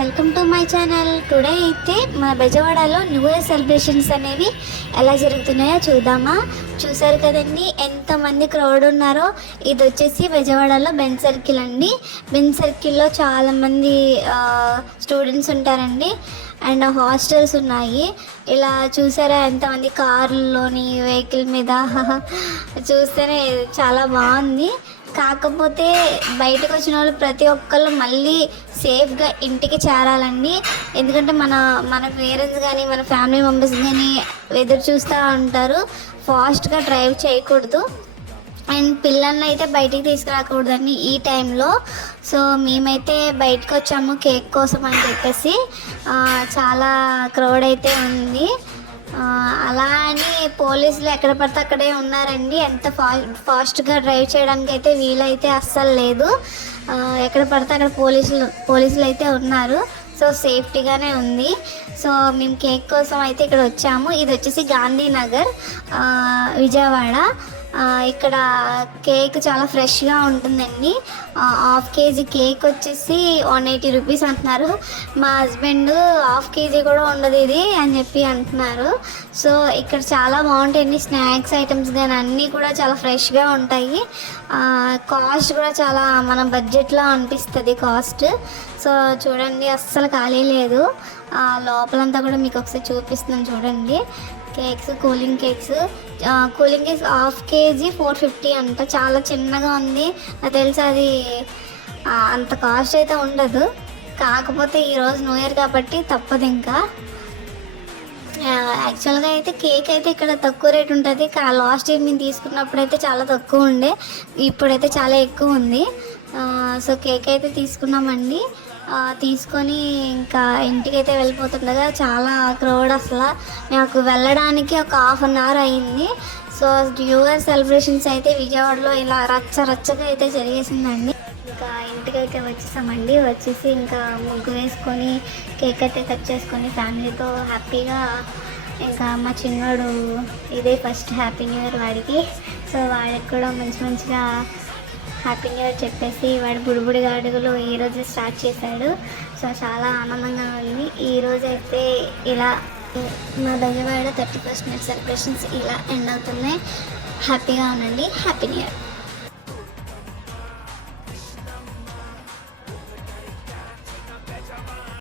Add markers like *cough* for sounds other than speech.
Welcome to my channel. Today అయితే మా బెజవాడలో న్యూ ఇయర్ సెలబ్రేషన్స్ అనేవి ఎలా జరుగుతున్నాయో చూద్దామా. చూసారు కదండి ఎంతమంది క్రౌడ్ ఉన్నారో. ఇది వచ్చేసి బెజవాడలో బెన్ సర్కిల్ అండి. బెన్ సర్కిల్లో చాలామంది స్టూడెంట్స్ ఉంటారండి. అండ్ హాస్టల్స్ ఉన్నాయి. ఇలా చూసారా ఎంతమంది కార్లోని వెహికల్ మీద? *laughs* చూస్తేనే చాలా బాగుంది. కాకపోతే బయటకు వచ్చిన వాళ్ళు ప్రతి ఒక్కళ్ళు మళ్ళీ సేఫ్గా ఇంటికి చేరాలండి. ఎందుకంటే మన మన పేరెంట్స్ కానీ మన ఫ్యామిలీ మెంబర్స్ కానీ ఎదురు చూస్తూ ఉంటారు. ఫాస్ట్గా డ్రైవ్ చేయకూడదు. అండ్ పిల్లల్ని అయితే బయటికి తీసుకురాకూడదండి ఈ టైంలో. సో మేమైతే బయటకు వచ్చాము కేక్ కోసం అని చెప్పేసి. చాలా క్రౌడ్ అయితే ఉంది. అలా అని పోలీసులు ఎక్కడ పడితే అక్కడే ఉన్నారండి. ఎంత ఫా ఫాస్ట్గా డ్రైవ్ చేయడానికి అయితే వీలైతే అస్సలు లేదు. ఎక్కడ పడితే అక్కడ పోలీసులు పోలీసులు అయితే ఉన్నారు. సో సేఫ్టీగానే ఉంది. సో మేము కేక్ కోసం అయితే ఇక్కడ వచ్చాము. ఇది వచ్చేసి గాంధీనగర్ విజయవాడ. ఇక్కడ కేక్ చాలా ఫ్రెష్గా ఉంటుందండి. హాఫ్ కేజీ కేక్ వచ్చేసి వన్ ఎయిటీ రూపీస్ అంటున్నారు. మా హస్బెండ్ హాఫ్ కేజీ కూడా ఉండదు ఇది అని చెప్పి అంటున్నారు. సో ఇక్కడ చాలా బాగుంటాయండి. స్నాక్స్ ఐటమ్స్ కానీ అన్నీ కూడా చాలా ఫ్రెష్గా ఉంటాయి. కాస్ట్ కూడా చాలా మన బడ్జెట్లో అనిపిస్తుంది కాస్ట్. సో చూడండి అస్సలు ఖాళీ లేదు. లోపలంతా కూడా మీకు ఒకసారి చూపిస్తున్నాను చూడండి. Cakes cooling cakes. Cooling cakes half KG four fifty అంట. చాలా చిన్నగా ఉంది. నాకు తెలిసి అది అంత కాస్ట్ అయితే ఉండదు. కాకపోతే ఈరోజు న్యూ ఇయర్ కాబట్టి తప్పదు ఇంకా. యాక్చువల్గా అయితే కేక్ అయితే ఇక్కడ తక్కువ రేట్ ఉంటుంది. లాస్ట్ ఇయర్ మేము తీసుకున్నప్పుడు అయితే చాలా తక్కువ ఉండే. ఇప్పుడైతే చాలా ఎక్కువ ఉంది. సో కేక్ అయితే తీసుకున్నామండి. తీసుకొని ఇంకా ఇంటికి అయితే వెళ్ళిపోతుండగా చాలా క్రౌడ్ అసలు. నాకు వెళ్ళడానికి ఒక హాఫ్ అన్ అవర్ అయింది. సో న్యూ ఇయర్ సెలబ్రేషన్స్ అయితే విజయవాడలో ఇలా రచ్చ రచ్చగా అయితే జరిగేసిందండి. ఇంకా ఇంటికైతే వచ్చేసామండి. వచ్చేసి ఇంకా ముగ్గు వేసుకొని కేక్ అయితే కట్ చేసుకొని ఫ్యామిలీతో హ్యాపీగా ఇంకా మా చిన్నవాడు ఇదే ఫస్ట్ హ్యాపీ న్యూ ఇయర్ వాడికి. సో వాడికి కూడా మంచి మంచిగా హ్యాపీ న్యూ ఇయర్ చెప్పేసి వాడు బుడిబుడి అడుగులు ఈ స్టార్ట్ చేశాడు. సో చాలా ఆనందంగా ఉంది. ఈరోజు అయితే ఇలా మా Bezawada thirty first night celebrations ఇలా ఎండ్ అవుతున్నాయి. హ్యాపీగా ఉండండి. Happy new year.